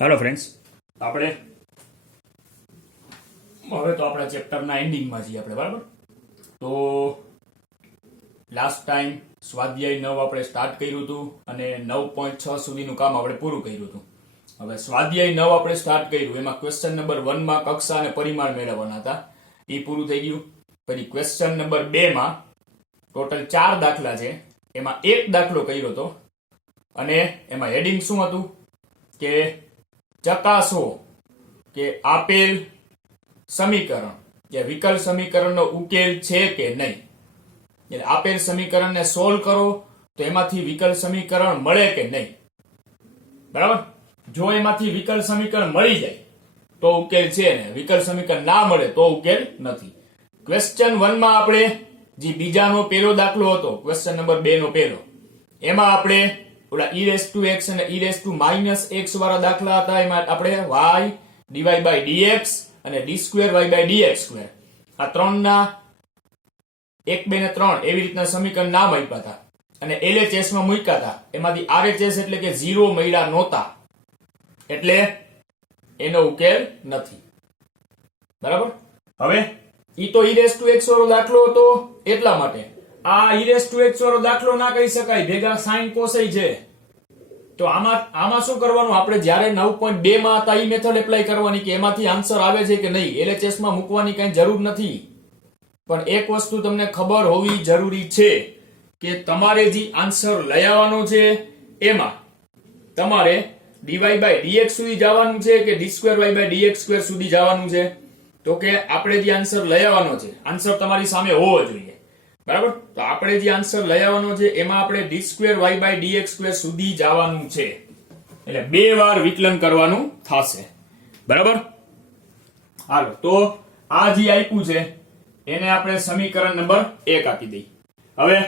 Hello friends, આપણે હવે તો આપણા ચેપ્ટરના એન્ડિંગમાં છીએ આપણે, બરાબર? તો લાસ્ટ ટાઈમ સ્વાધ્યાય 9 આપણે સ્ટાર્ટ કર્યું હતું અને 9.6 સુધીનું કામ આપણે પૂરું કર્યું હતું. હવે સ્વાધ્યાય 9 આપણે સ્ટાર્ટ કર્યું, એમાં ક્વેશ્ચન નંબર 1 માં કક્ષા અને પરિમાણ મેળવવાના હતા, એ પૂરું થઈ ગયું. પછી ક્વેશ્ચન નંબર 2 માં ટોટલ 4 દાખલા છે, એમાં એક દાખલો કર્યો હતો અને એમાં હેડિંગ શું હતું કે ચકાસો કે આપેલ સમીકરણ કે વિકલ સમીકરણનો ઉકેલ છે કે નહીં. એટલે આપેલ સમીકરણને સોલ્વ કરો તો એમાંથી વિકલ સમીકરણ મળે કે નહીં, બરાબર? જો એમાંથી વિકલ સમીકરણ મળી જાય તો ઉકેલ છે, ને વિકલ સમીકરણ ના મળે તો ઉકેલ નથી. ક્વેશ્ચન 1 માં આપણે જે બીજાનો પહેલો દાખલો હતો, ક્વેશ્ચન નંબર 2 નો પહેલો, એમાં આપણે ઓલા e⁻x અને e⁻−x વાળા દાખલા હતા. એમાં આપણે y dy/dx અને d2y/dx2 આ ત્રણના 1, 2 ને 3 એવી રીતના સમીકરણ નામ આપ્યા હતા અને LHS માં મૂક્યા હતા. એમાંથી RHS એટલે કે 0 મળ્યા નહોતા, એટલે એનો ઉકેલ નથી, બરાબર? હવે ઈ તો e⁻x વાળો દાખલો હતો, એટલા માટે આ e⁻x વાળો દાખલો ના કહી શકાય, ભેગા sin cos છે. તો આમાં શું કરવાનું, આપણે જ્યારે 9.2 માં હતા ઈ મેથડ એપ્લાય કરવાની કે એમાંથી આન્સર આવે છે કે નહીં. LHS માં મૂકવાની કઈ જરૂર નથી, પણ એક વસ્તુ તમને ખબર હોવી જરૂરી છે કે તમારે જે આન્સર લઈ આવવાનો છે એમાં તમારે dy/dx સુધી જવાનું છે કે d2y/dx2 સુધી જવાનું છે. તો કે આપણે જે આન્સર લઈ આવવાનો છે, આન્સર તમારી સામે હોવો જોઈએ, બરાબર? તો આપણે જે આન્સર લઈ આવવાનો છે એમાં આપણે d2y/dx2 સુધી જવાનું છે, એટલે 2 વાર વિકલન કરવાનું થશે, બરાબર? હાલો, તો આ જે આપ્યું છે એને આપણે સમીકરણ નંબર 1 આપી દઈએ. હવે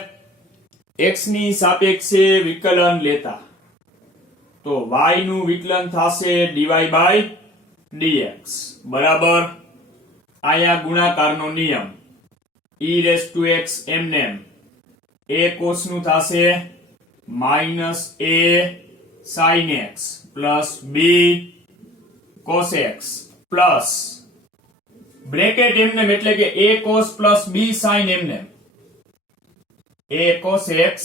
x ની સાપેક્ષે વિકલન લેતા તો y નું વિકલન થશે dy/dx બરાબર આયા ગુણાકારનો નિયમ e⁻x એમનેમ a cos નું થશે -a sin x plus b cos x plus bracket એમનેમ એટલે કે a cos plus b sin એમનેમ a cos x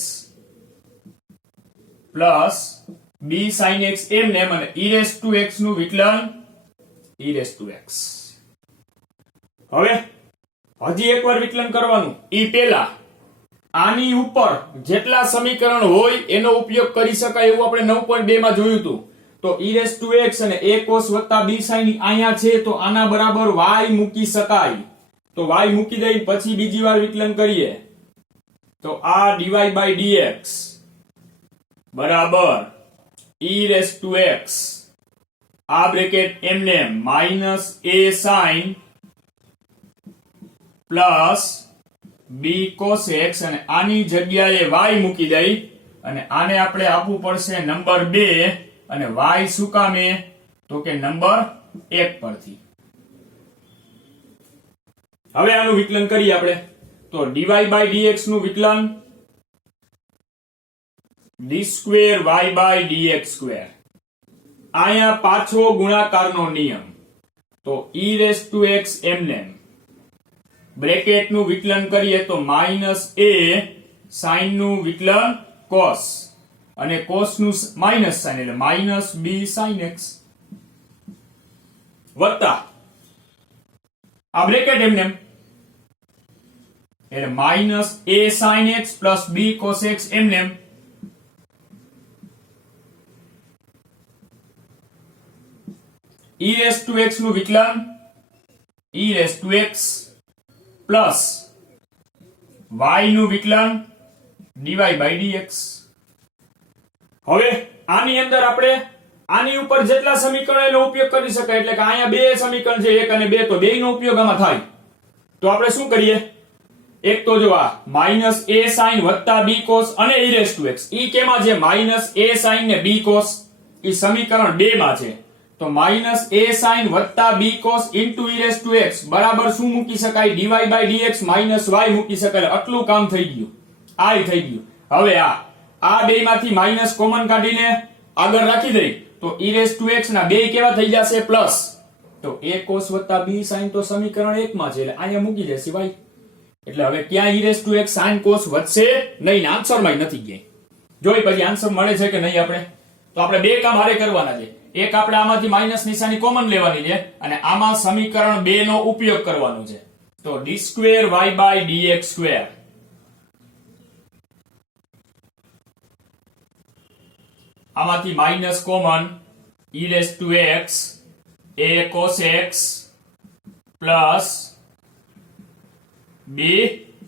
plus b sin x એમનેમ અને e⁻x નું વિકલન e⁻x. હવે હજી એકવાર વિકલન કરવાનું. ઈ પહેલા આની ઉપર જેટલા સમીકરણ હોય એનો ઉપયોગ કરી શકાય એવું આપણે 9.2 માં જોયું હતું. તો e⁻x અને a cos + b sin અહીંયા છે, તો આના બરાબર y મૂકી શકાય. તો y મૂકી દઈ પછી બીજી વાર વિકલન કરીએ તો આ dy/dx બરાબર e⁻x આ બ્રેકેટ એમનેમ -a sin plus b cos x અને આની જગ્યાએ y મૂકી દઈ અને આને આપણે આપવું પડશે નંબર 2 અને y શું કામે, તો કે નંબર 1 પરથી. હવે આનું વિકલન કરીએ આપણે. તો dy/dx નું વિકલન d2y/dx2 આયા પાછો ગુણાકારનો નિયમ, તો e⁻x એમનેમ બ્રેકેટ નું વિકલન કરીએ તો -a sin નું વિકલન cos અને cos નું માઈનસ સાઇન એટલે -b sin x વત્તા આ બ્રેકેટ એમનેમ એટલે -a sin x plus b cos x એમનેમ e⁻x નું વિકલન e⁻x પ્લસ y નું વિકલન dy/dx. હવે આની અંદર આપણે આની ઉપર જેટલા સમીકરણોનો ઉપયોગ કરી શકાય, એટલે કે અહીંયા બે સમીકરણ છે, 1 અને 2, તો બેયનો ઉપયોગ આમાં થાય. તો આપણે શું કરીએ, એક તો જો આ -a sin + b cos અને e⁻x ઈ કેમાં છે, -a sin ને b cos ઈ સમીકરણ 2 માં છે. તો -a sin + b cos e⁻x બરાબર શું મૂકી શકાય, dy/dx -y મૂકી શકાય. આટલું કામ થઈ ગયું, આ થઈ ગયું. હવે આ બેમાંથી માઈનસ કોમન કાઢીને આગળ રાખી દઈ તો e⁻x ના બે કેવા થઈ જશે પ્લસ, તો a cos વત્તા b sin તો સમીકરણ 1 માં છે એટલે અહીંયા મૂકી દે સિવાય, એટલે હવે ક્યાં e⁻x sin cos વધશે નહીં, આન્સરમાં નથી ગયા. જોઈ પછી આન્સર મળે છે કે નહીં આપણે. તો આપણે બે કામ હારે કરવાના છે. એક આપણે આમાંથી માઈનસ નિશાની કોમન લેવાની છે અને આમાં સમીકરણ 2 નો ઉપયોગ કરવાનો છે. તો d2y/dx2 આમાંથી minus common e⁻x a cos x plus b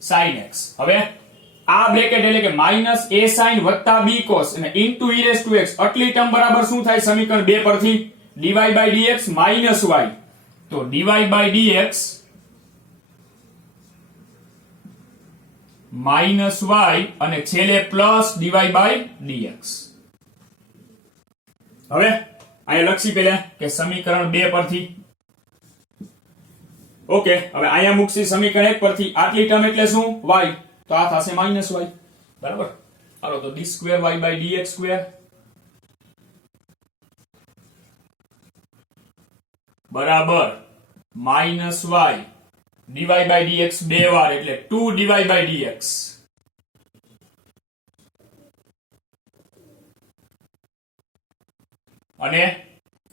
sin x. હવે આ બ્રેકેટ એટલે કે માઈનસ a sin વત્તા b cos અને ઇન્ટુ e⁻x આટલી ટર્મ બરાબર શું થાય સમીકરણ 2 પરથી dy/dx માઈનસ y. તો dy/dx માઈનસ y અને છેલ્લે પ્લસ dy/dx. હવે અહીંયા લખી પેલા કે સમીકરણ 2 પરથી ઓકે. હવે અહીંયા મૂકશી સમીકરણ 1 પરથી આટલી ટર્મ એટલે શું y, તો આ થશે માઈનસ y બરાબર. હાલો તો d2y/dx2 બરાબર માઈનસ y dy/dx બે વાર એટલે 2dy/dx અને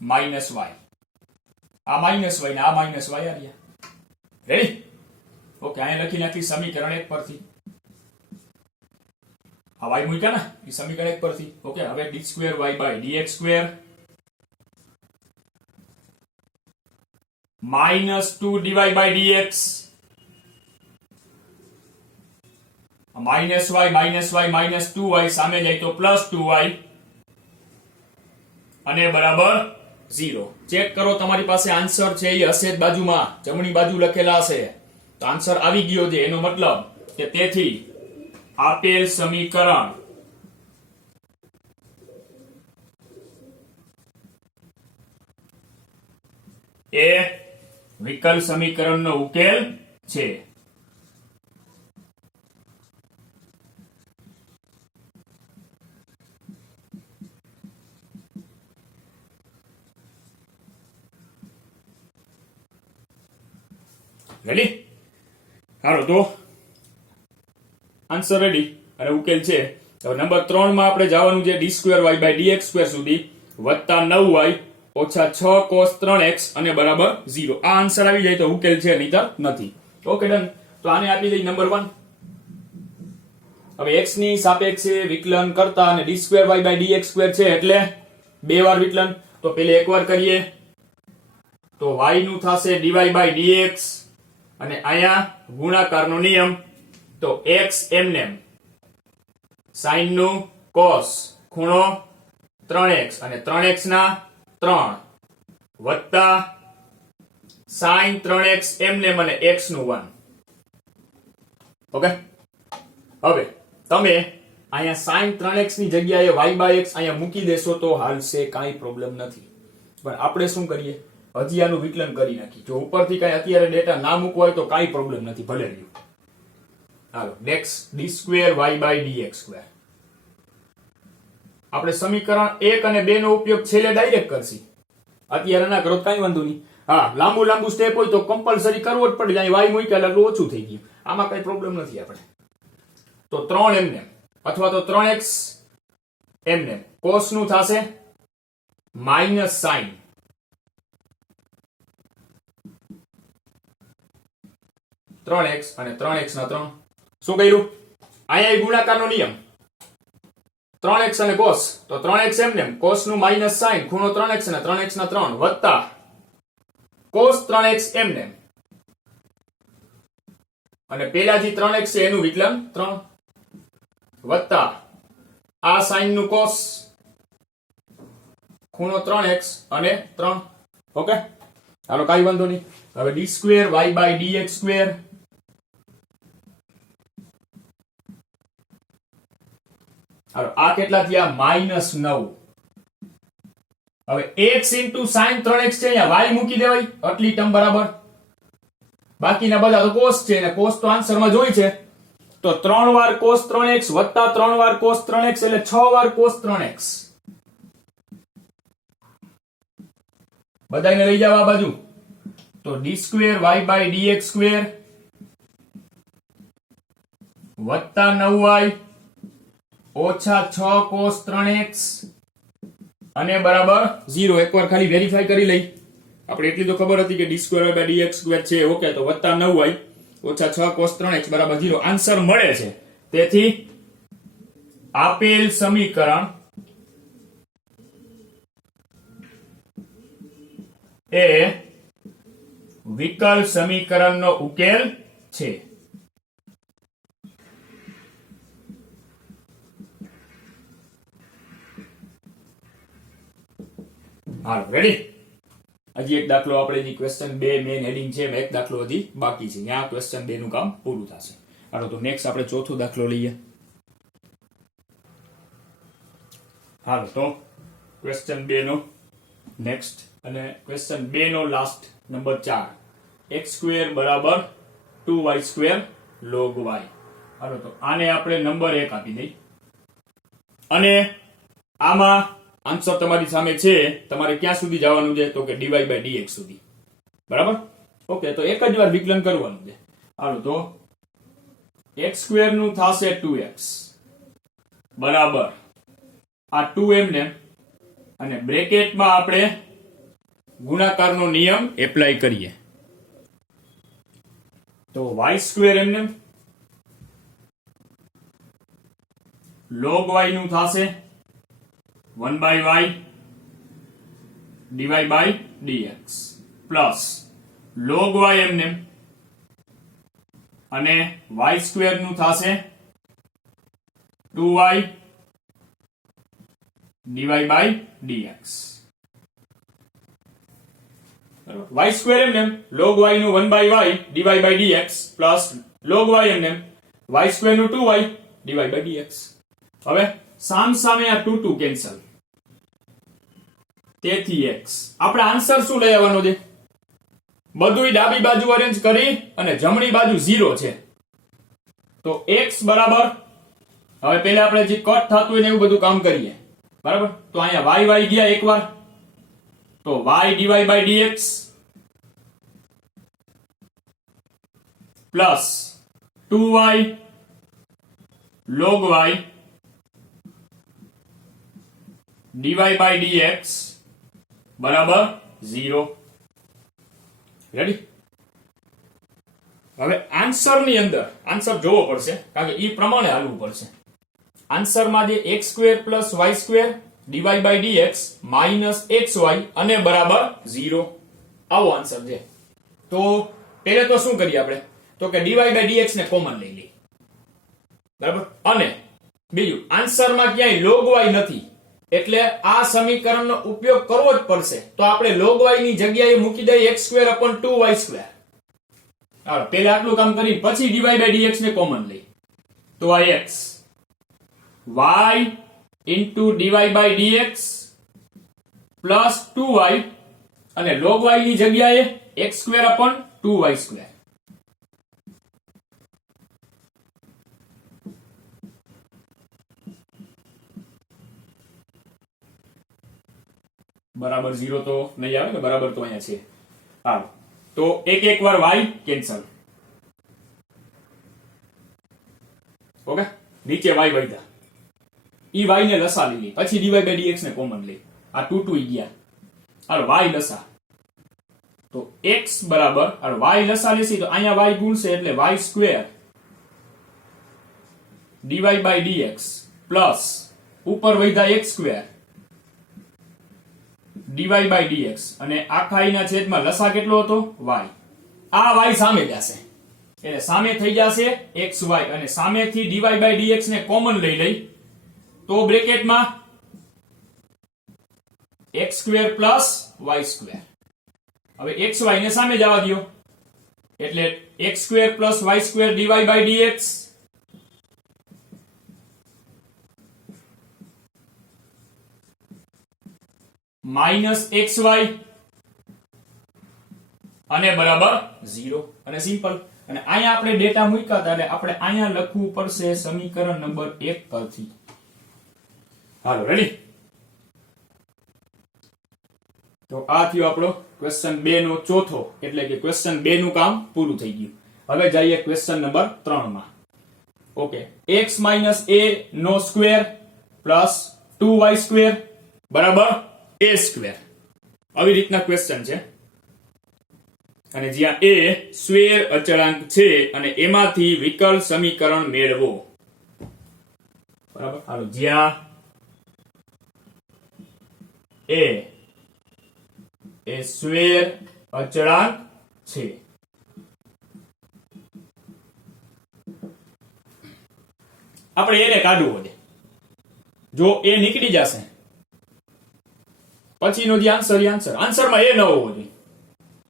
માઈનસ y. આ માઈનસ y ને આ માઈનસ y આ રહ્યા. રેડી? ઓકે અહીંયા લખી નાખી સમીકરણ 1 પરથી. આ y મૂક્યા ને એ સમીકરણ 1 પરથી. ઓકે હવે d2y/dx2 minus 2dy/dx minus y minus 2y સામે જાય તો પ્લસ 2y અને બરાબર 0. ચેક કરો તમારી પાસે આન્સર છે એ હશે જ બાજુમાં, જમણી બાજુ લખેલા હશે. તો આન્સર આવી ગયો છે એનો મતલબ કે તેથી આપેલ સમીકરણ એ વિકલ સમીકરણનો ઉકેલ છે. રેડી? હાલો તો આન્સર રેડી અને ઉકેલ છે. હવે નંબર 3 માં આપણે જવાનું છે d2y/dx2 સુધી વત્તા 9y ઓછા 6 cos 3x અને બરાબર 0. આ આન્સર આવી જાય તો ઉકેલ છે, નહીતર નથી. Okay done. તો આને આપી દઈ નંબર 1. હવે x ની સાપેક્ષે વિકલન કરતા અને d2y/dx2 છે એટલે બે વાર વિકલન. તો પેલે એકવાર કરીએ તો y નું થશે dy/dx અને અહીંયા ગુણાકારનો નિયમ તો x એમનેમ sin નું cos ખૂણો 3x અને 3x ના 3 વત્તા sin 3x એમનેમ અને x નું 1. ઓકે હવે તમે અહીંયા sin 3x ની જગ્યાએ y/x અહીંયા મૂકી દેશો તો હાલશે, કાંઈ પ્રોબ્લેમ નથી. પણ આપણે શું કરીએ હજી આનું વિકલન કરી નાખી. જો ઉપરથી કઈ અત્યારે ડેટા ના મૂકવો હોય તો કાંઈ પ્રોબ્લેમ નથી, ભલે રહ્યું. હાલો d2y/dx2 આપણે સમીકરણ 1 અને 2 નો ઉપયોગ છેલ્લે ડાયરેક્ટ કરશી. અત્યારે ના કરો કાંઈ વાંધો નહીં. હા લાંબુ સ્ટેપ હોય તો કમ્પલસરી કરવો જ પડે. અહીં y મૂક્યા એટલે ઓછું થઈ ગયું. આમાં કઈ પ્રોબ્લેમ નથી આપણે. તો 3 એમને અથવા તો 3x એમને cos નું થશે માઈનસ sin 3x અને 3x ના 3. શું કર્યું? અહીંયા ગુણાકારનો નિયમ 3x અને cos તો 3x એમને cos નું માઈનસ sin ખૂણો 3x અને 3x ના 3 વત્તા cos 3x એમને અને પેલાથી 3x છે એનું વિકલન 3 વત્તા આ sin નું cos ખૂણો 3x અને 3. ઓકે હાલો કાઈ વાંધો નહીં. હવે d2y/dx2 હાલો આ કેટલા થયા -9. હવે x sin 3x છે અહીંયા y મૂકી દેવાય આટલી ટર્મ બરાબર. બાકીના બધા તો cos છે અને cos તો આન્સરમાં જોઈ છે તો 3 વાર cos 3x વત્તા 3 વાર cos 3x એટલે 6 વાર cos 3x બધાને લઈ જાવ આ બાજુ. તો d2y/dx² વત્તા 9y ઓછા 6 cos 3x અને બરાબર 0. એકવાર ખાલી વેરીફાઈ કરી લઈ. આપણે એટલી તો ખબર હતી કે d2y/dx² છે. ઓકે, તો વત્તા 9y ઓછા 6 cos 3x બરાબર 0. આન્સર મળે છે. તેથી આપેલ સમીકરણ એ વિકલ સમીકરણનો ઉકેલ છે. હાલો, રેડી. હજી એક દાખલો આપણે જે ક્વેશ્ચન 2 મેઇન હેડિંગ છે, એક દાખલો હજી બાકી છે. ત્યાં ક્વેશ્ચન 2 નું કામ પૂરું થશે. હાલો, તો નેક્સ્ટ આપણે ચોથો દાખલો લઈએ. હાલો, તો ક્વેશ્ચન 2 નો નેક્સ્ટ અને ક્વેશ્ચન 2 નો લાસ્ટ નંબર 4. x² બરાબર 2y² log y. હાલો, તો આને આપણે નંબર 1 આપી દઈ અને આમાં આન્સર તમારી સામે છે. તમારે ક્યાં સુધી જવાનું છે? તો કે dy/dx સુધી. બરાબર? ઓકે, તો એક જ વાર વિકલન કરવાનું છે. હાલો, તો x² નું થશે 2x બરાબર આ 2m ને અને બ્રેકેટમાં આપણે ગુણાકારનો નિયમ એપ્લાય કરીએ તો y² એમને log y નું થશે 1/y dy/dx plus log y એમને અને y² નું થશે 2y dy/dx. y² એમને log y નું 1/y dy/dx plus log y એમને y² નું 2y dy/dx. હવે સામ સામે આ 2 2 કેન્સલ. તેથી x આપણે આન્સર શું લઈ આવવાનો છે? બધુંય ડાબી બાજુ અરેન્જ કરી અને જમણી બાજુ 0 છે. તો x બરાબર હવે પહેલા આપણે જે કટ થતું હોય ને એવું બધું કામ કરીએ. બરાબર? તો અહીંયા y ગયા એકવાર તો y dy/dx plus 2y log y dy/dx બરાબર 0. રેડી? હવે આન્સર ની અંદર આન્સર જોવો પડશે કારણ કે ઈ પ્રમાણે હાલવું પડશે. આન્સર માં જે x² + y² dy/dx -xy અને બરાબર 0 આવો આન્સર છે. તો પહેલે તો શું કરીએ આપણે? તો કે dy/dx ને કોમન લઈ લઈએ. બરાબર? અને બીજું આન્સર માં ક્યાંય log y નથી એટલે આ સમીકરણનો ઉપયોગ કરવો જ પડશે. તો આપણે log y ની જગ્યાએ મૂકી દઈએ x² / 2y². હાલો, પહેલા આટલું કામ કરી પછી dy/dx ને કોમન લઈ તો આ x y dy/dx plus 2y અને log y ની જગ્યાએ x² / 2y². બરાબર 0 તો નહીં આવે ને? બરાબર તો અહીંયા છે. હાલો, તો એક વાર y કેન્સલ. ઓકે, નીચે y વધ્યા. ઈ y ને લસા લઈ લી પછી dy/dx ને કોમન લઈ. આ 2 2 ગયા. હાલો, y લસા તો x બરાબર હાલો y લસા લેસી તો અહીંયા y ગુણશે એટલે y² dy/dx પ્લસ ઉપર વધ્યા x² dy/dx અને આખા ના છેદમાં લસા કેટલો હતો? y. આ y સામે જશે એટલે સામે થઈ જશે xy અને સામેથી dy/dx ને કોમન લઈ લઈ તો બ્રેકેટમાં x² + y². હવે xy ને સામે જવા દો એટલે x² + y² dy/dx -xy અને બરાબર 0 અને સિમ્પલ. અને અહીંયા આપણે ડેટા મૂક્યા હતા એટલે આપણે અહીંયા લખવું પડશે સમીકરણ નંબર 1 પરથી. હાલો, રેડી? તો આ થયો આપણો ક્વેશ્ચન 2 નો ચોથો, એટલે કે ક્વેશ્ચન 2 નું કામ પૂરું થઈ ગયું. હવે જઈએ ક્વેશ્ચન નંબર 3 માં. ઓકે, x - a નો સ્ક્વેર પ્લસ 2y સ્ક્વેર બરાબર a સ્ક્વેર, આવી રીતના ક્વેશ્ચન છે. અને જ્યાં a સ્ક્વેર અચળાંક છે અને એમાંથી વિકલ સમીકરણ મેળવો. બરાબર, હાલો, જ્યાં a એ સ્ક્વેર અચળાંક છે આપણે એને કાઢવું છે. જો એ નીકળી જશે પછીનો જે આન્સરમાં એ ન હોવો જોઈએ.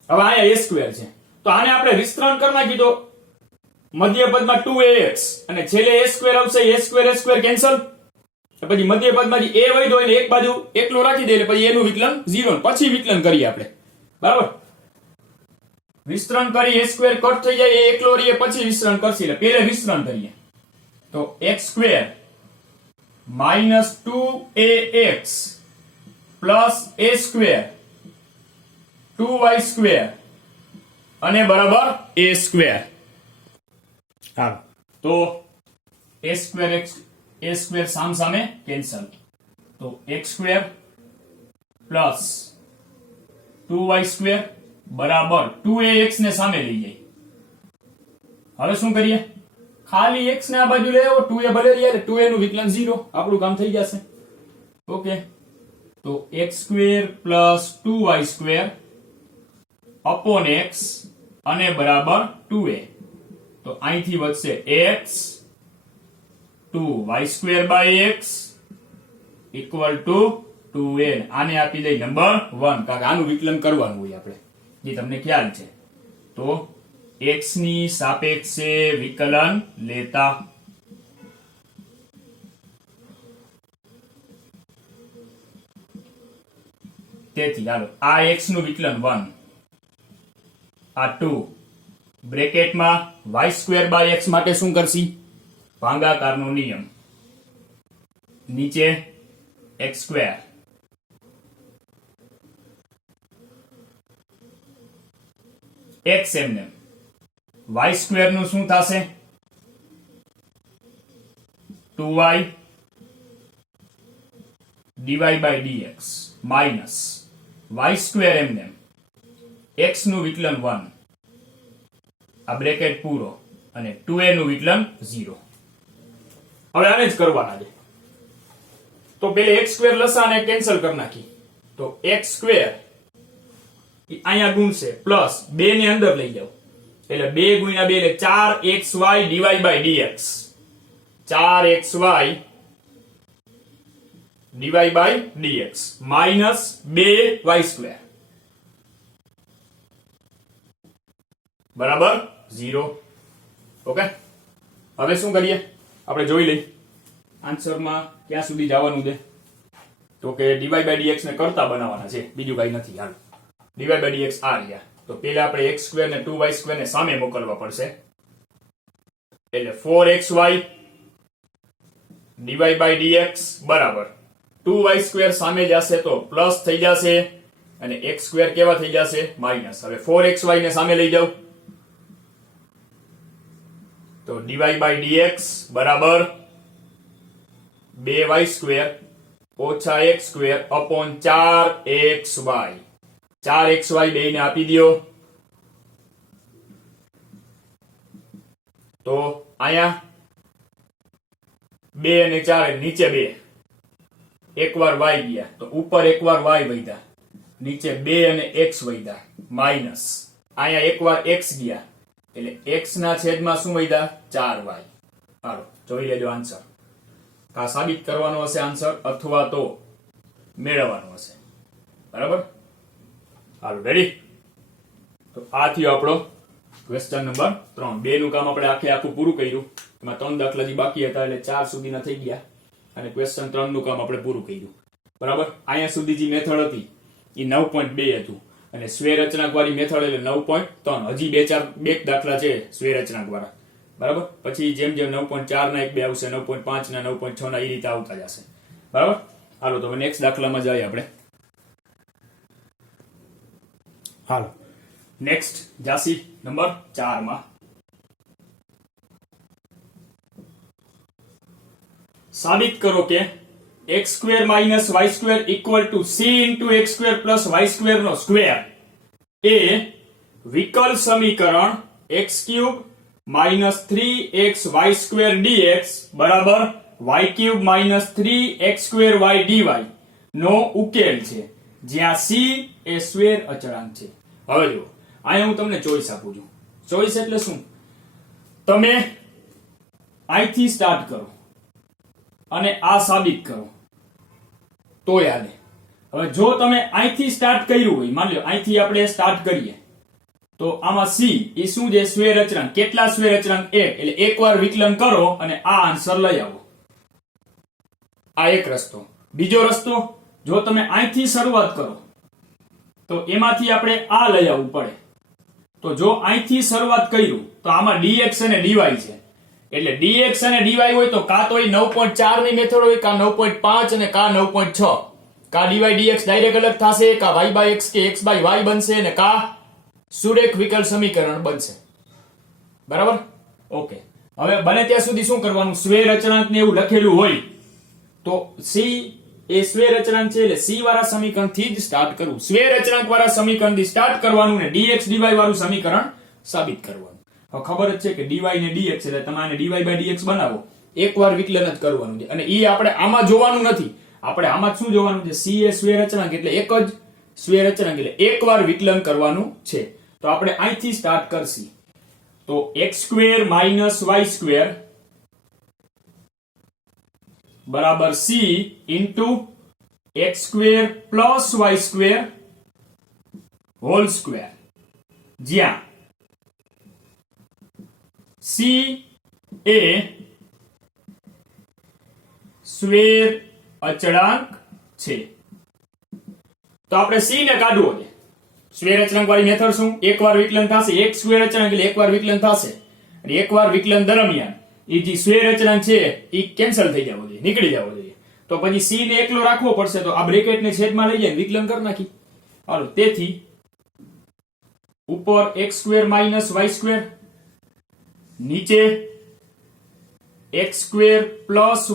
હવે અહીંયા a સ્ક્વેર છે તો આને આપણે વિસ્તરણ કરી નાખી તો મધ્ય પદમાં 2ax અને છેલ્લે a સ્ક્વેર આવશે. a સ્ક્વેર કેન્સલ, પછી મધ્ય પદમાં જે a વધ્યો એને એક બાજુ એકલો રાખી દે એટલે પછી એનું વિકલન 0, પછી વિકલન કરીએ આપણે. બરાબર, વિસ્તરણ કરી a સ્ક્વેર કટ થઈ જાય, એ એકલો રહીએ પછી વિસ્તરણ કરશે. એટલે પહેલા વિસ્તરણ કરીએ તો x square minus 2ax plus a square 2y square અને બરાબર a સ્ક્વેર. હાલો, તો a સ્ક્વેર સામે કેન્સલ, તો x square plus 2y square બરાબર 2ax ને સામે લઈ જાય. હવે શું કરીએ, ખાલી x ને આ બાજુ લઈ આવો, 2a ભલે લઈએ એટલે 2a નું વિકલન 0, આપણું કામ થઈ જશે. ઓકે, તો x square plus 2y square upon x અને બરાબર 2a. તો અહીંથી વધશે x 2y square by x equal to 2a. આને આપી દઈ નંબર 1, કારણ કે આનું વિકલન કરવાનું હોય આપણે, જે તમને ખ્યાલ છે. તો x ની સાપેક્ષે વિકલન લેતા તેથી હાલો આ x નું વિકલન 1, આ 2 બ્રેકેટમાં y સ્ક્વેર બાય x માટે શું કરશી, ભાગાકારનો નિયમ, નીચે x સ્ક્વેર x એમને y સ્ક્વેર નું શું થશે 2y dy by dx minus y square એમને x નું વિકલન 1, આ બ્રેકેટ પૂરો, અને 2a નું વિકલન 0. હવે આને જ કરવાના છે. તો પેલે x સ્ક્વેર લસાને કેન્સલ કરી નાખી, તો x સ્ક્વેર અહીંયા ગુણશે પ્લસ 2 ને અંદર લઈ જાવ એટલે 2 ગુણ્યા 2 એટલે 4xy dy by dx, 4xy dy by dx minus 2y square બરાબર 0. ઓકે, હવે શું કરીએ આપણે જોઈ લઈએ આન્સરમાં ક્યાં સુધી જવાનું છે. તો કે dy by dx ને કરતા બનાવવાના છે, બીજું કઈ નથી. હાલ, dy by dx આ રહ્યા, તો પહેલા આપણે x સ્ક્વેર ને 2y સ્ક્વેર ને સામે મોકલવા પડશે, એટલે 4xy dy by dx બરાબર 2y સ્ક્વેર સામે જશે તો પ્લસ થઈ જશે અને x સ્ક્વેર કેવા થઈ જશે માઈનસ. હવે 4xy ને સામે લઈ જાવ તો dy by dx બરાબર 2y સ્ક્વેર ઓછા x square upon 4xy, 4xy બેને આપી દો. તો અહીંયા 2 અને 4 નીચે 2, એકવાર y ગયા તો ઉપર એકવાર y વધ્યા, નીચે 2 અને x વધ્યા માઈનસ, અહીંયા એકવાર x ગયા એટલે x ના છેદમાં શું વધ્યા 4y. હાલો જોઈ લેજો આન્સર. આ સાબિત કરવાનો હશે આન્સર અથવા તો મેળવવાનો હશે. બરાબર, હાલો રેડી. તો આ થયો આપણો ક્વેશ્ચન નંબર 3. 2 નું કામ આપણે આખું પૂરું કર્યું. એમાં 3 દાખલા જે બાકી હતા એટલે 4 સુધીના થઈ ગયા અને ક્વેશ્ચન 3 નું કામ આપણે પૂરું કર્યું. બરાબર, અહીંયા સુધી જે મેથડ હતી એ 9.2 હતું અને સ્વેર અચળાંક વાળી મેથડ એટલે 9.3. હજી 2 દાખલા છે સ્વેર અચળાંક વાળા. બરાબર, પછી જેમ જેમ 9.4 ના 1-2 આવશે, 9.5 ના 9.6 ના એ રીતે આવતા જશે. બરાબર, હાલો તો નેક્સ્ટ દાખલામાં જઈએ આપણે. હાલો નેક્સ્ટ જાસી નંબર 4 માં સાબિત કરો કે x² - y² = c * x² + y² નો સ્ક્વેર એ વિકલ સમીકરણ x³ - 3xy² dx બરાબર y³ - 3x²y dy નો ઉકેલ છે, જ્યાં c એ સ્ક્વેર અચળાંક છે. હવે જો અહીંયા હું તમને ચોઈસ આપું છું. ચોઈસ એટલે શું? તમે અહીંથી સ્ટાર્ટ કરો અને આ સાબિત કરો તો યાદ. હવે જો તમે અહીંથી સ્ટાર્ટ કર્યું હોય, માની લો અહીંથી આપણે સ્ટાર્ટ કરીએ તો આમાં c એ શું છે? સ્ક્વેર અચળાંક. કેટલા સ્ક્વેર અચળાંક? 1. એટલે એકવાર વિકલન કરો અને આ આન્સર લઈ આવો. આ એક રસ્તો. બીજો રસ્તો, જો તમે અહીંથી શરૂઆત કરો તો એમાંથી આપણે આ લઈ આવવું પડે. તો જો અહીંથી શરૂઆત કર્યું તો આમાં dx અને dy છે. એટલે dx અને dy હોય તો કાં તો 9.4 ની મેથડ હોય, કાં 9.5 અને કાં 9.6. કાં dy dx ડાયરેક્ટ અલગ થશે, કાં y/x કે x/y બનશે અને કાં સુરેખ વિકલ સમીકરણ બનશે. બરાબર? ઓકે. હવે બને ત્યાં સુધી શું કરવાનું? સ્ક્વેર અચળાંક ને એવું લખેલું હોય તો c એ સ્ક્વેર અચળાંક છે એટલે c વાળા સમીકરણથી જ સ્ટાર્ટ કરવું. સ્ક્વેર અચળાંક વાળા સમીકરણથી સ્ટાર્ટ કરવાનું ને dx dy વાળું સમીકરણ સાબિત કરવાનું. હવે ખબર જ છે કે dy ને dx એટલે તમારે dy/dx બનાવો, એકવાર વિકલન જ કરવાનું છે. અને ઈ આપણે આમાં જોવાનું નથી. આપણે આમાં શું જોવાનું છે? c એ સ્ક્વેર અચળાંક એટલે એક જ સ્ક્વેર અચળાંક એટલે એકવાર વિકલન કરવાનું છે. તો આપણે અહીંથી સ્ટાર્ટ કરશી. તો x² - y² બરાબર c * x² + y² whole square, જ્યાં c એ સ્ક્વેર અચળાંક છે. તો આપણે c ને કાઢવો છે. સ્ક્વેર અચળાંક વાળી મેથડ શું? એકવાર વિકલન થશે. એક સ્ક્વેર અચળાંક એટલે એકવાર વિકલન થશે. અને એકવાર વિકલન દરમિયાન એ જે સ્ક્વેર અચળાંક છે એ કેન્સલ થઈ જવો જોઈએ, નીકળી જવો જોઈએ. તો પછી c ને એકલો રાખવો પડશે. તો આ બ્રેકેટ ને છેદમાં લઈ જાય વિકલન કરી નાખી. હાલો, તેથી ઉપર x² - y², નીચે x² +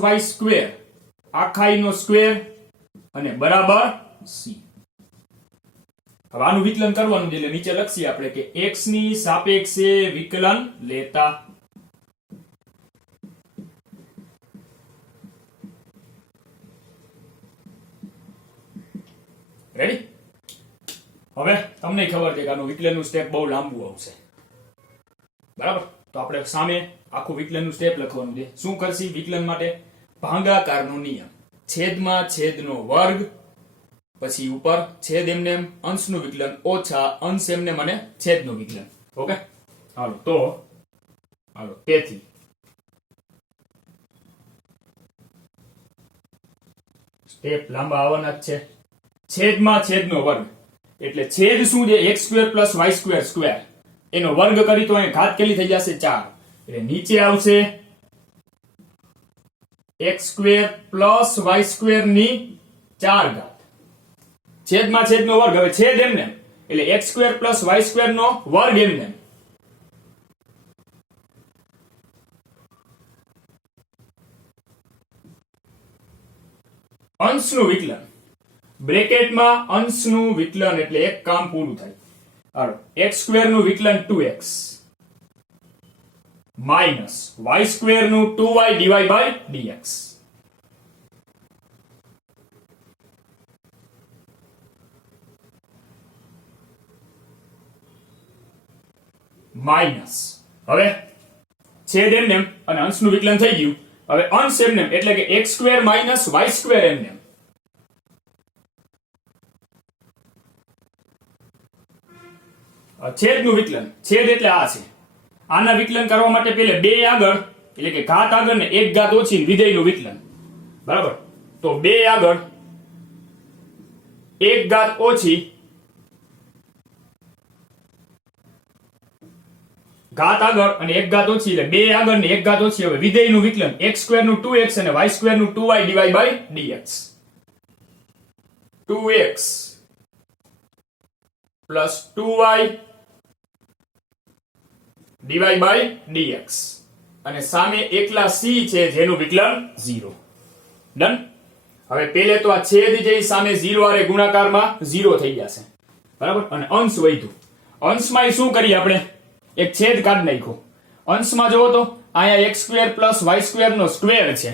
y² આખાઈનો સ્ક્વેર અને બરાબર c. હવે આનું વિકલન કરવાનું છે એટલે નીચે લખીએ આપણે કે x ની સાપેક્ષે વિકલન લેતા. રેડી? હવે તમને ખબર છે કે આનું વિકલનનું સ્ટેપ બહુ લાંબુ આવશે. બરાબર? તો આપણે સામે આખું વિકલનનું સ્ટેપ લખવાનું છે. શું કરશી વિકલન માટે? ભાગાકારનો નિયમ. છેદમાં છેદનો વર્ગ, પછી ઉપર છેદ એમને એમ, અંશનું વિકલન ઓછા અંશ એમને મને છેદનું વિકલન. ઓકે? હાલો તેથી સ્ટેપ લાંબા આવવાના જ છે. છેદમાં છેદનો વર્ગ એટલે છેદ શું છે? x² + y² square. એનો વર્ગ કરી તો અહીં ઘાત કેટલી થઈ જશે? 4. એટલે નીચે આવશે x² + y² ની 4 ઘાત. છેદમાં છેદનો વર્ગ. હવે છેદ એમને એટલે x² + y² નો વર્ગ એમને. અંશનું વિકલન. બ્રેકેટમાં અંશનું વિકલન એટલે એક કામ પૂરું થાય. હાલો, x² નું વિકલન 2x - y² નું 2y dy/dx. માઇનસ. હવે છેદ એમને અને અંશનું વિકલન થઈ ગયું. હવે અંશ એમને એટલે કે x² - y² એમને. છેદનું વિકલન. છેદ એટલે આ છે. આના વિકલન કરવા માટે પહેલે 2 આગળ એટલે કે ઘાત આગળ ને 1 ઘાત ઓછી વિધેયનું વિકલન. બરાબર? તો 2 આગળ 1 ઘાત ઓછી ઘાત આગળ અને 1 ઘાત ઓછી એટલે 2 આગળ ને 1 ઘાત ઓછી. હવે વિધેયનું વિકલન x² નું 2x અને y² નું 2y dy/dx. 2x plus 2y dy by dx અને સામે એકલા c છે જેનું વિકલન 0. ડન. હવે પેલે તો આ છેદ જે સામે 0 આરે ગુણાકારમાં 0 થઈ જશે, બરાબર, અને અંશ વધ્યું. અંશમાં શું કરીએ આપણે, એક છેદ કાઢી નાખ્યો. અંશમાં જોવો તો અહીંયા x² + y² નો સ્ક્વેર છે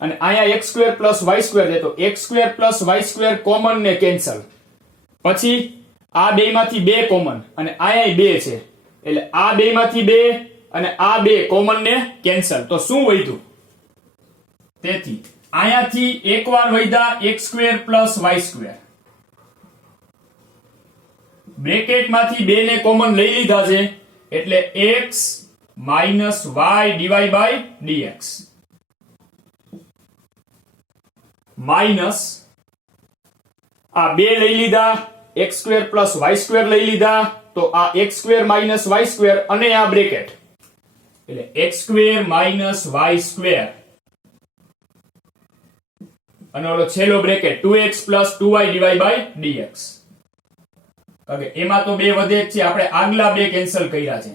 અને અહીંયા x² + y² છે, તો x² + y² કોમન ને કેન્સલ, પછી આ બેમાંથી 2 કોમન અને અહીંયા 2 છે એટલે આ બેમાંથી 2 અને આ 2 કોમન ને કેન્સલ, તો શું વધ્યું? તેથી અહીંયાથી એકવાર વધ્યા x² + y², બ્રેકેટમાંથી 2 ને કોમન લઈ લીધા છે એટલે x - y dy by dx minus આ 2 લઈ લીધા, x² + y² લઈ લીધા, તો આ x² - y² અને આ બ્રેકેટ એટલે x² - y² અને ઓલો છેલ્લો bracket 2x + 2y dy by dx. Okay, એમાં તો 2 વધે જ છે, આપણે આગલા 2 કેન્સલ કર્યા છે,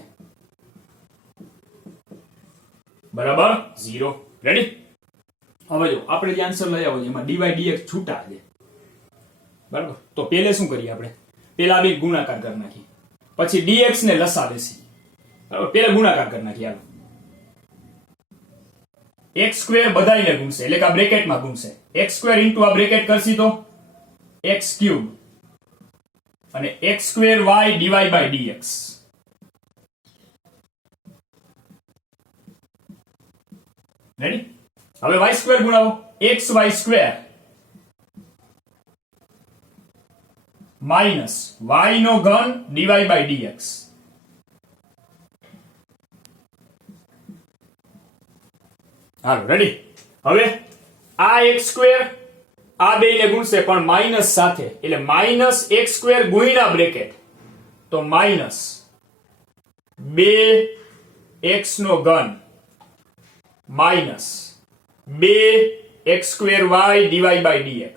બરાબર 0. રેડી? હવે જો આપણે જે આન્સર લઈ આવો એમાં dy dx છૂટા છે, બરાબર. તો પહેલે શું કરીએ આપણે, પહેલા બે ગુણાકાર કરી નાખીએ, પછી dx ને લસા દેસી, બરાબર. પહેલા ગુણાકાર કરી નાખીએ. હાલો, x² બધાઈને ગુણશે એટલે કે આ બ્રેકેટમાં ગુણશે, x² * આ બ્રેકેટ કરશી તો x³ અને x² y dy by dx. Ready? હવે y² ગુણાવો, xy² માઈનસ y નો ઘન ડીવાય બાય dx. હાલો, રેડી? હવે આ x² આ બેને ગુણશે પણ માઈનસ સાથે એટલે -x² ગુણ્યા બ્રેકેટ, તો માઈનસ 2x નો ઘન minus 2x² y dy by dx.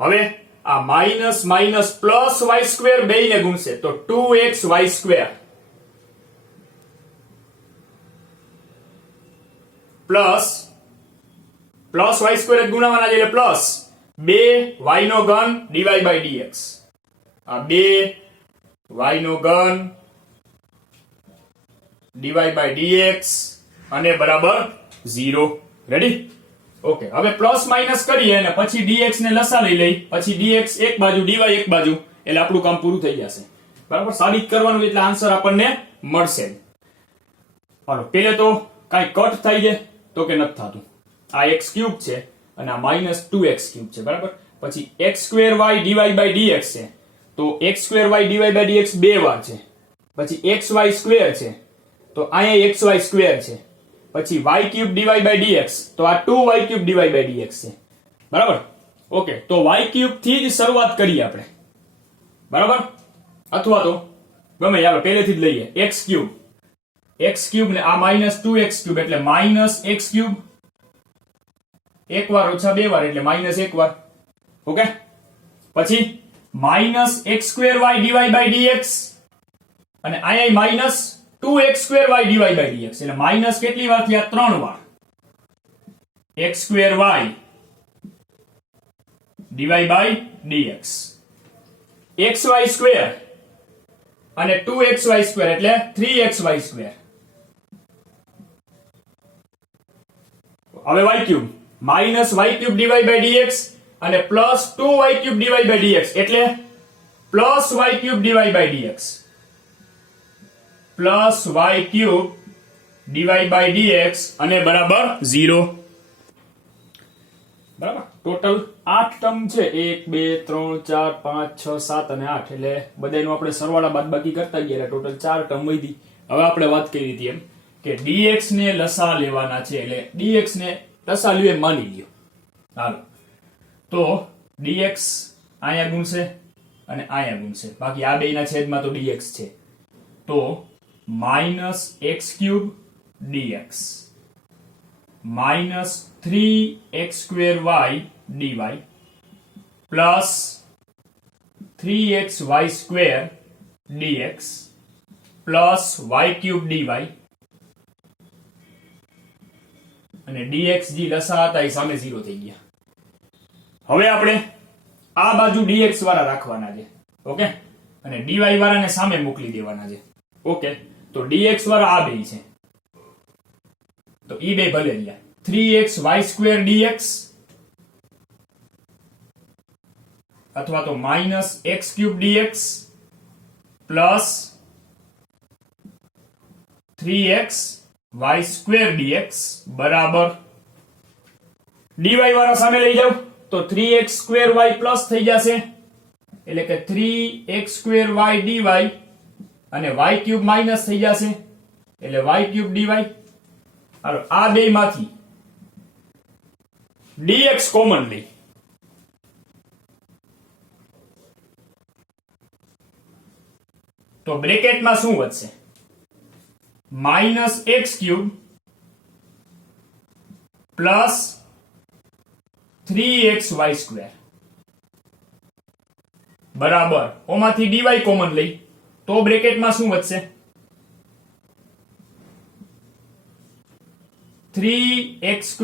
હવે આ માઈનસ માઈનસ પ્લસ y² બેને ગુણશે તો 2xy² પ્લસ y² ગુણાવાના છે એટલે પ્લસ 2y નો ઘન ડીવાય બાય dx. આ 2y નો ઘન ડીવાય બાય dx અને બરાબર 0. રેડી? ઓકે, હવે પ્લસ માઈનસ કરીએ અને પછી dx ને લસા લઈ લઈ, પછી dx એક બાજુ dy એક બાજુ એટલે આપણું કામ પૂરું થઈ જશે, બરાબર. સાબિત કરવાનું એટલે આન્સર આપણને મળશે. હાલો, પહેલે તો કાઈ કટ થાય છે તો કે નથી થતું, આ x³ છે અને આ -2x³ છે, બરાબર. પછી x² y dy by dx છે, તો x² y dy by dx બે વાર છે, પછી xy² છે તો અહીંયા xy² છે, પછી y³ ડીવાય બાય dx તો આ 2y³ ડીવાય બાય dx છે, બરાબર. ઓકે, તો y³ થી જ શરૂઆત કરીએ આપણે, બરાબર, અથવા તો ગમે ચાલો પહેલેથી જ લઈએ x³ ને આ -2x³ એટલે -x³ એક વાર ઓછા બે વાર એટલે -1 વાર. ઓકે, પછી -x² y dy by dx અને અહીંયા -2x² y dy by dx એટલે માઈનસ કેટલી વાર થયા? 3 વાર. x² y dy by dx, xy² અને 2xy² એટલે 3xy². હવે y³ -y³ dy by dx અને +2y³ ડીવાય બાય dx એટલે +y³ dy by dx, +y³ dy by dx અને બરાબર 0. બરાબર. ટોટલ 8 ટર્મ છે, 1 2 3 4 5 6 7 અને 8 એટલે બધાયનો આપણે સરવાળા બાદબાકી કરતા ગયા એટલે ટોટલ 4 ટર્મ વધી. હવે આપણે વાત કરી હતી એમ કે dx ને લસા લેવાના છે એટલે dx ને લસા લ્યો એમ માની લ્યો. હાલો, તો dx અહીંયા ગુણશે અને અહીંયા ગુણશે, બાકી આ બેયના છેદમાં તો dx છે, તો -x³ dx minus 3x² y dy plus 3xy² dx plus y³ dy અને dx જે લસા હતા એ સામે 0 થઈ ગયા. હવે આપણે આ બાજુ dx વાળા રાખવાના છે. ઓકે, અને dy વાળાને સામે મોકલી દેવાના છે. ઓકે, તો dx વાળા આ બે છે, તો ઈ બે ભલે રહ્યા. 3xy² dx અથવા તો minus x³ dx plus 3xy² dx બરાબર dy વાળા સામે લઈ જાવ તો 3x² પ્લસ થઈ જશે, એટલે કે 3x² dy અને y³ માઇનસ થઈ જશે એટલે y³ dy. હાલો, આ બે માંથી dx કોમન લઈ તો બ્રેકેટમાં શું વધશે? માઇનસ x³ પ્લસ 3xy² બરાબર ઓમાંથી dy કોમન લઈ તો બ્રેકેટમાં શું વધશે? 3x²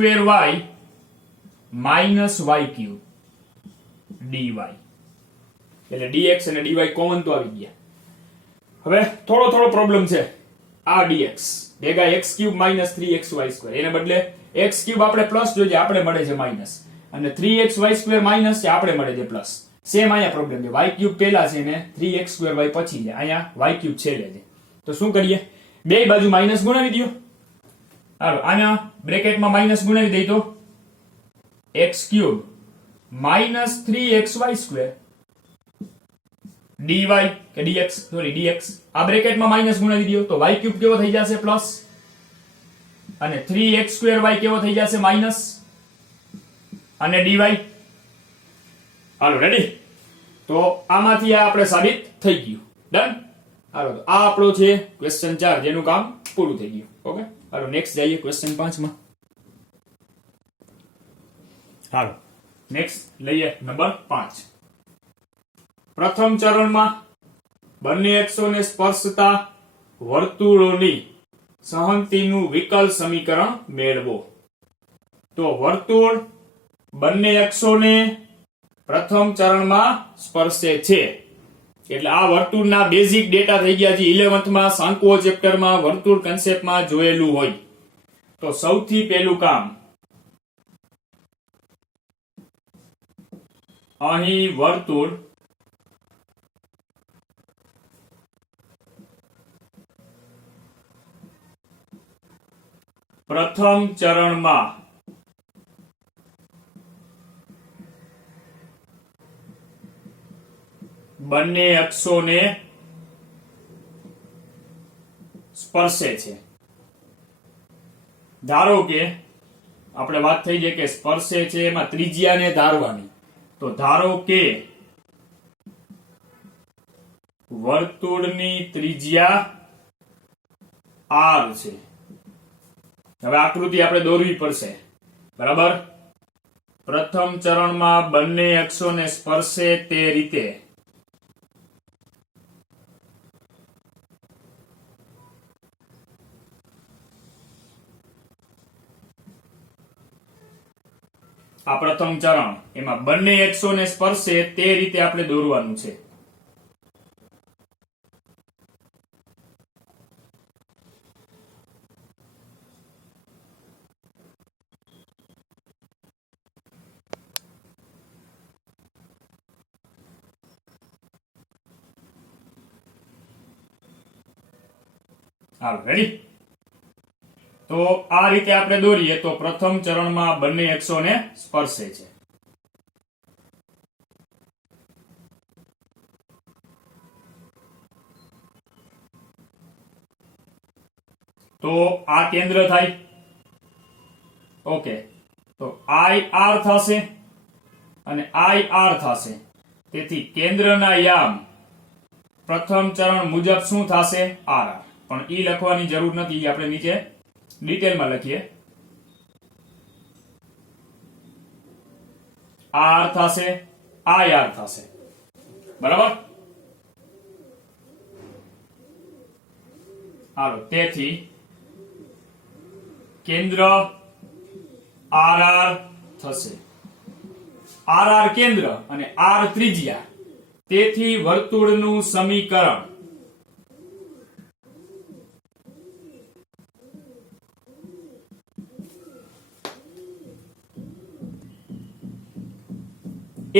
માઇનસ y³ dy એટલે dx અને dy કોમન તો આવી ગયા. હવે થોડો પ્રોબ્લેમ છે. આ dx ભેગા x³ માઇનસ 3xy² એને બદલે x³ આપણે પ્લસ જોઈએ, આપણે મળે છે માઇનસ, અને 3xy² માઇનસ છે, આપણે મળે છે પ્લસ. સેમ અહીંયા પ્રોબ્લેમ છે, y³ પહેલા છે ને 3x² પછી છે, અહીંયા y³ છેલ્લે છે. તો શું કરીએ? બે બાજુ માઇનસ ગુણાવી દો. હાલો, આના બ્રેકેટમાં માઇનસ ગુણાવી દઈ તો x³ માઇનસ 3xy² dy કે dx સોરી dx આ બ્રેકેટમાં માઇનસ ગુણાવી દો તો y³ કેવો થઈ જશે? પ્લસ, અને 3x² કેવો થઈ જશે? માઇનસ, અને dy. હાલો, રેડી? તો આમાંથી આ આપણે સાબિત થઈ ગયું. ડન. હાલો, તો આ આપણો છે ક્વેશ્ચન 4 જેનું કામ પૂરું થઈ ગયું. ઓકે, હાલો નેક્સ્ટ જઈએ ક્વેશ્ચન 5 માં. હાલો, નેક્સ્ટ લઈએ નંબર 5. પ્રથમ ચરણમાં બંને અક્ષોને સ્પર્શતા વર્તુળોની સહંતિનું વિકલ સમીકરણ મેળવો. તો વર્તુળ બંને અક્ષોને પ્રથમ ચરણમાં સ્પર્શે છે એટલે આ વર્તુળના બેઝિક ડેટા થઈ ગયા છે. 11th માં સાંકવો ચેપ્ટરમાં વર્તુળ કન્સેપ્ટમાં જોયેલું હોય તો સૌથી પહેલું કામ અહીં વર્તુળ પ્રથમ ચરણમાં બંને અક્ષોને સ્પર્શે છે. ધારો કે આપણે વાત થઈ છે કે સ્પર્શે છે એમાં ત્રિજ્યાને ધારવાની. તો ધારો કે વર્તુળની ત્રિજ્યા r છે. હવે આકૃતિ આપણે દોરવી પડશે. બરાબર? પ્રથમ ચરણમાં બંને અક્ષોને સ્પર્શે તે રીતે આ પ્રથમ ચરણ એમાં બંને અક્ષોને સ્પર્શે તે રીતે આપણે દોરવાનું છે. હાલો, રેડી? તો આ રીતે આપણે દોરીએ તો પ્રથમ ચરણમાં બંને અક્ષોને સ્પર્શે છે. તો આ કેન્દ્ર થાય. ઓકે, તો IR થશે અને IR થશે. તેથી કેન્દ્રના યામ પ્રથમ ચરણ મુજબ શું થશે? RR. પણ ઈ લખવાની જરૂર નથી, આપણે નીચે ડિટેલમાં લખીએ. આર થશે, આઈ આર થશે, બરાબર. હાલો, તેથી કેન્દ્ર આર આર થશે, આર આર કેન્દ્ર અને આર ત્રિજ્યા, તેથી વર્તુળનું સમીકરણ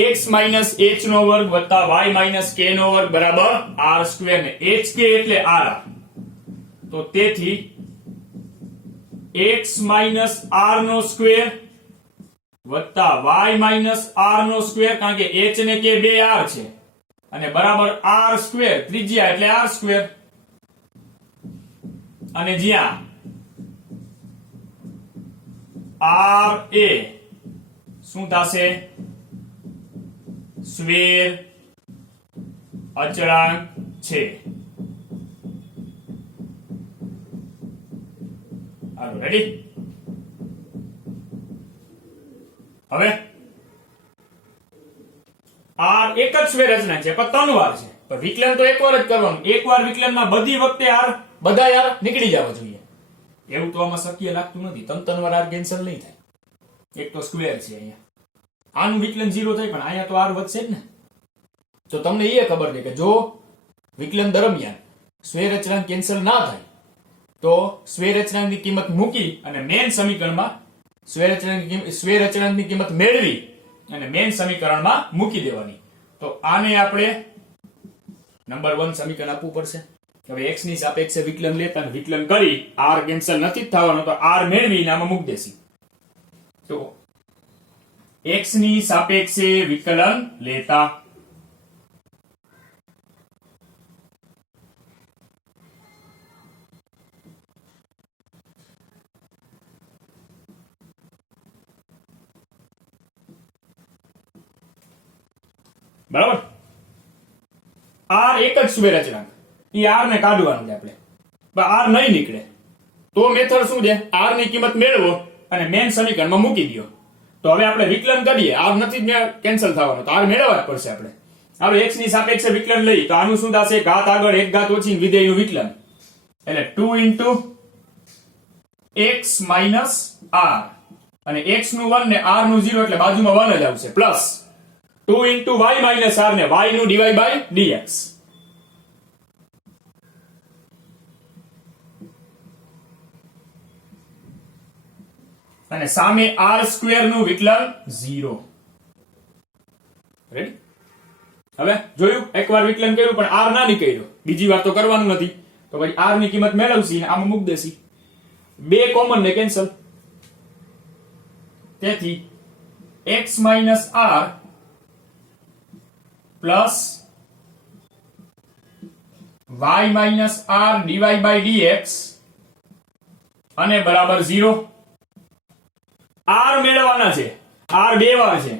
x માઇનસ h નો વર્ગ વત્તા y માઇનસ k નો વર્ગ બરાબર r સ્ક્વેર, ને hk એટલે r. તો તેથી x માઇનસ r નો સ્ક્વેર વત્તા y માઇનસ r નો સ્ક્વેર, કારણ કે h ને k બે r છે, અને બરાબર r સ્ક્વેર, ત્રિજ્યા એટલે r સ્ક્વેર, અને જ્યાં r એ શું થશે? સ્વેર અચળાંક છે. હાલો, રેડી? હવે આર એક જ સ્વેર અચળાંક છે, પણ 3 વાર છે, પણ વિકલન તો એકવાર જ કરવાનું. એકવાર વિકલનમાં બધી વખતે આર બધા યાર નીકળી જવા જોઈએ. એવું તો આમાં શક્ય લાગતું નથી. 3 વાર આર કેન્સલ નહીં થાય. એક તો સ્ક્વેર છે અહીંયા, આનું વિકલન 0 થાય, પણ અહીંયા તો આર વધશે જ ને. તો તમને એ ખબર છે કે જો વિકલન દરમિયાન સ્વેર અચળાંક કેન્સલ ના થાય તો સ્વેર અચળાંકની કિંમત મૂકી અને મેન સમીકરણમાં સ્વેર અચળાંકની કિંમત મેળવી અને મેન સમીકરણમાં મૂકી દેવાની. તો આને આપણે નંબર 1 સમીકરણ આપવું પડશે. હવે x ની સાપેક્ષે વિકલન લેતા વિકલન કરી r કેન્સલ નથી થવાનો, તો r મેળવીને આમાં મૂકી દેસી. તો x ની સાપેક્ષે વિકલન લેતા બરાબર, r એક જ સ્ક્વેર અચળાંક, ઈ r ને કાઢવાનું છે આપણે, પણ r નહીં નીકળે તો મેથડ શું છે? r ની કિંમત મેળવો અને મેન સમીકરણમાં મૂકી દો. તો હવે આપણે વિકલન કરીએ, r નથી કેન્સલ થવાનો, તો r મેળવવા જ પડશે આપણે. હવે x ની સાપેક્ષે વિકલન લઈ તો આનું શું થશે? ઘાત આગળ એક ઘાત ઓછી વિધેયનું વિકલન, એટલે 2 x માઇનસ r, અને x નું 1 ને r નું 0 એટલે બાજુમાં 1 જ આવશે, પ્લસ 2 y માઇનસ r ને y નું dy by dx. અને સામે r સ્ક્વેર નું વિકલન 0. રેડી? હવે જોયું, એકવાર વિકલન કર્યું પણ r ના નીકળ્યો, બીજી વાર તો કરવાનું નથી, તો પછી r ની કિંમત મેળવશી અને આમાં મૂકી દેસી. બે કોમન ને કેન્સલ, તેથી x minus r plus y minus r dy by dx અને બરાબર 0. r મેળવવાના છે, r બે વાર છે,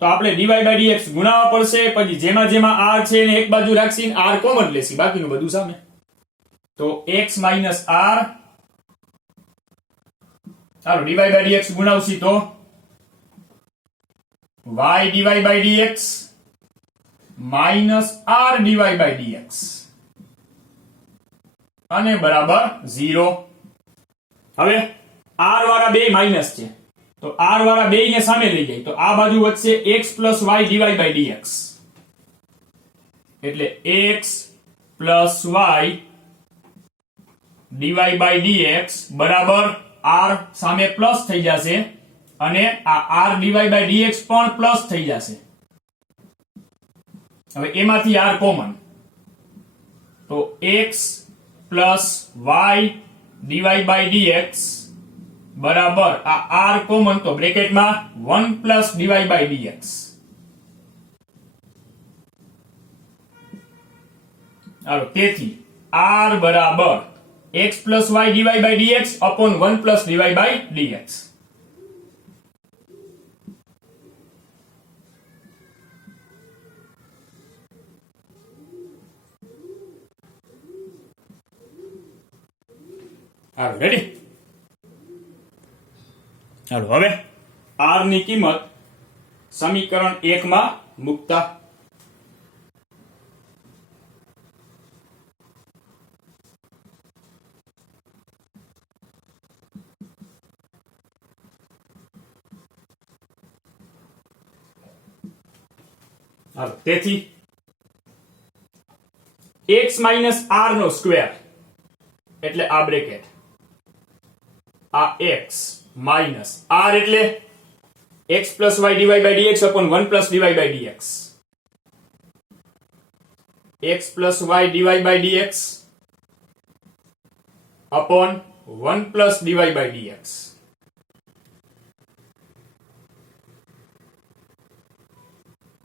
તો આપણે dy by dx ગુણાવવા પડશે. પછી જેમાં r છે એને એક બાજુ રાખીને r કોમન લેસી, બાકીનું બધું સામે. તો x માઇનસ r, ચાલો dy by dx ગુણાવશી તો y dy by dx minus r dy by dx અને બરાબર 0. હવે r વાળા બે માઇનસ છે, તો r વાળા બે ને સામે લઈ જાય તો આ બાજુ વધશે x plus y dy by dx, એટલે x plus y dy by dx બરાબર r સામે પ્લસ થઈ જશે અને આ r dy by dx પણ પ્લસ થઈ જશે. હવે એમાંથી r કોમન, તો x plus y dy by dx બરાબર આ r કોમન, તો બ્રેકેટમાં 1 plus dy by dx. હાલો, તેથી r બરાબર x plus y dy by dx upon 1 plus dy by dx. હાલો, રેડી? ચાલો, હવે r ની કિંમત સમીકરણ 1 માં મૂકતા. તેથી x માઇનસ r નો સ્ક્વેર એટલે આ બ્રેકેટ, આ x માઇનસ r એટલે x plus y divide by dx upon 1 plus divide by dx, x plus y divide by dx upon 1 plus divide by dx,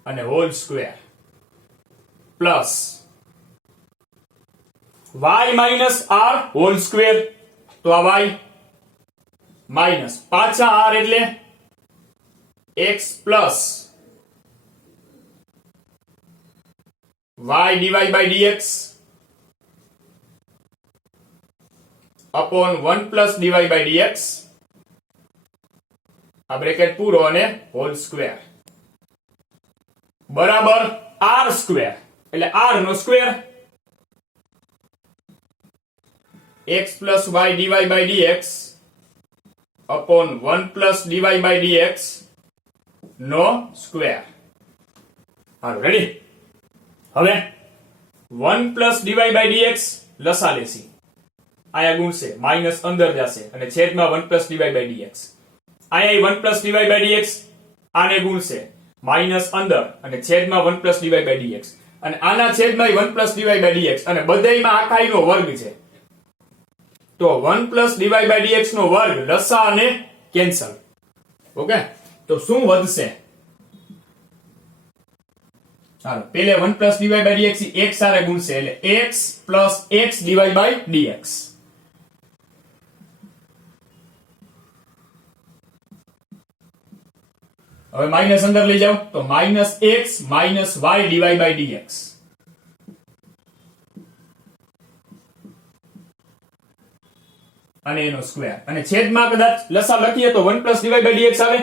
અને whole square plus y minus r whole square, તો આ y minus પાછા r એટલે x plus y divide by dx upon 1 plus divide by dx, આ bracket પૂરો અને whole square બરાબર r square એટલે r નો square, x plus y divide by dx upon 1 plus divide by dx નો square. હાલો ready. હવે 1 plus divide by dx લસા લેસી, આયા ગુણશે માઇનસ અંદર જશે અને છેદમાં 1 પ્લસ ડિવાઇડ બાય dx, આયા 1 પ્લસ ડિવાઇડ બાય dx આને ગુણશે માઇનસ અંદર અને છેદમાં 1 પ્લસ ડિવાઇડ બાય dx, અને આના છેદમાં 1 પ્લસ ડિવાઇડ બાય dx, અને બધાયમાં આખાઈનો વર્ગ છે તો 1 પ્લસ ડિવાઇડ બાય dx નો વર્ગ લસા અને કેન્સલ. ઓકે, તો શું વધશે? ચાલો પેલે 1 plus divide by dx x સાથે ગુણશે એટલે x plus x divide by dx, હવે માઇનસ અંદર લઈ જાઓ તો minus x minus y divide by dx, અને એનો સ્ક્વેર, અને છેદમાં કદાચ લસા લખીએ તો 1 પ્લસ ડિવાઇડ બાય dx આવે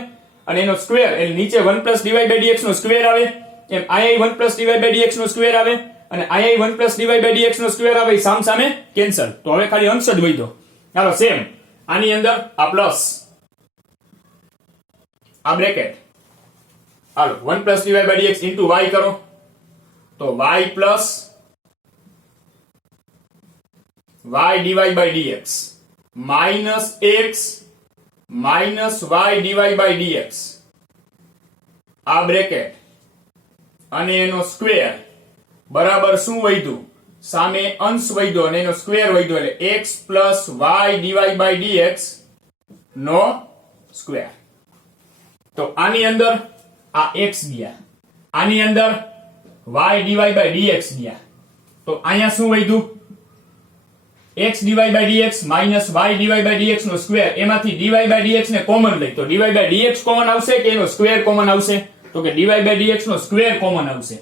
અને એનો સ્ક્વેર એટલે નીચે 1 પ્લસ ડિવાઇડ બાય dx નો સ્ક્વેર આવે, એમ આયા 1 પ્લસ ડિવાઇડ બાય dx નો સ્ક્વેર આવે અને આયા 1 પ્લસ ડિવાઇડ બાય dx નો સ્ક્વેર આવે, સામ સામે કેન્સલ. તો હવે ખાલી અંશ જ વધ્યો. ચાલો સેમ આની અંદર આ પ્લસ આ બ્રેકેટ, હાલો 1 plus divide by dx into y કરો તો y plus y divide by dx minus x minus y divide by dx, આ બ્રેકેટ અને એનો સ્ક્વેર બરાબર શું વધ્યું? સામે અંશ વધ્યો અને એનો સ્ક્વેર વધ્યો એટલે x plus y divide by dx નો સ્ક્વેર. તો આની અંદર આ x ગયા, આની અંદર y ડિવાઇડ બાય dx ગયા, તો અહીંયા શું વધ્યું? x divide by dx minus y divide by dx નો સ્ક્વેર, એમાંથી ડિવાઇડ બાય dx ને કોમન લઈ તો ડિવાઇડ બાય dx કોમન આવશે કે એનો સ્ક્વેર કોમન આવશે? તો કે ડિવાઇડ બાય dx નો સ્ક્વેર કોમન આવશે.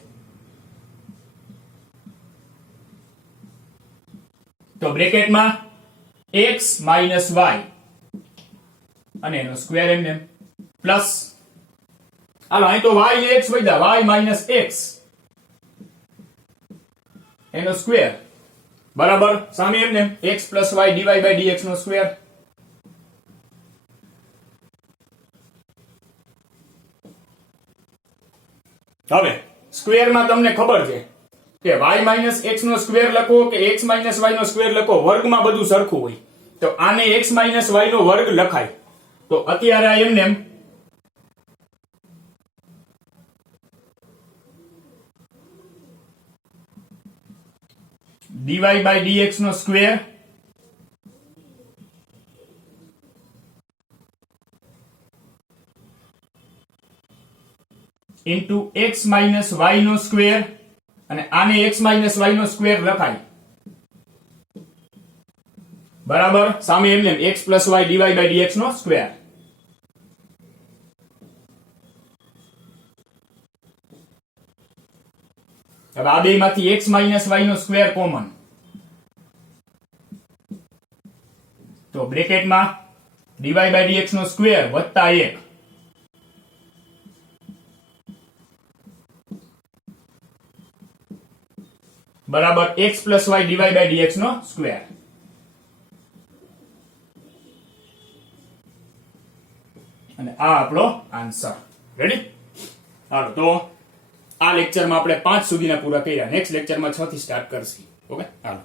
તો બ્રેકેટમાં x માઇનસ y અને એનો સ્ક્વેર એમને પ્લસ, હાલો અહીં તો y ને x વધ્યા, y માઇનસ x એનો સ્ક્વેર બરાબર સામે એમને x plus y divide by dx નો સ્ક્વેર. હવે સ્ક્વેરમાં તમને ખબર છે કે y માઇનસ x નો સ્ક્વેર લખો કે x માઇનસ y નો સ્ક્વેર લખો, વર્ગમાં બધું સરખું હોય, તો આને x માઇનસ y નો વર્ગ લખાય. તો અત્યારે આ એમને dy by dx નો square into x minus y નો સ્ક્વેર, અને આને x માઇનસ y નો સ્ક્વેર લખાય બરાબર સામે એમને x plus y divide by dx નો સ્ક્વેર. હવે આ બેમાંથી x માઇનસ y નો સ્ક્વેર કોમન, તો બ્રેકેટમાં dy by dx નો સ્ક્વેર વત્તા 1 બરાબર x plus y dy by dx નો સ્ક્વેર. અને આ આપણો આન્સર. રેડી? હાલો તો આ લેક્ચરમાં આપણે 5 સુધીના પૂરા કર્યા. નેક્સ્ટ લેક્ચરમાં 6 થી સ્ટાર્ટ કરશું. ઓકે, હાલો.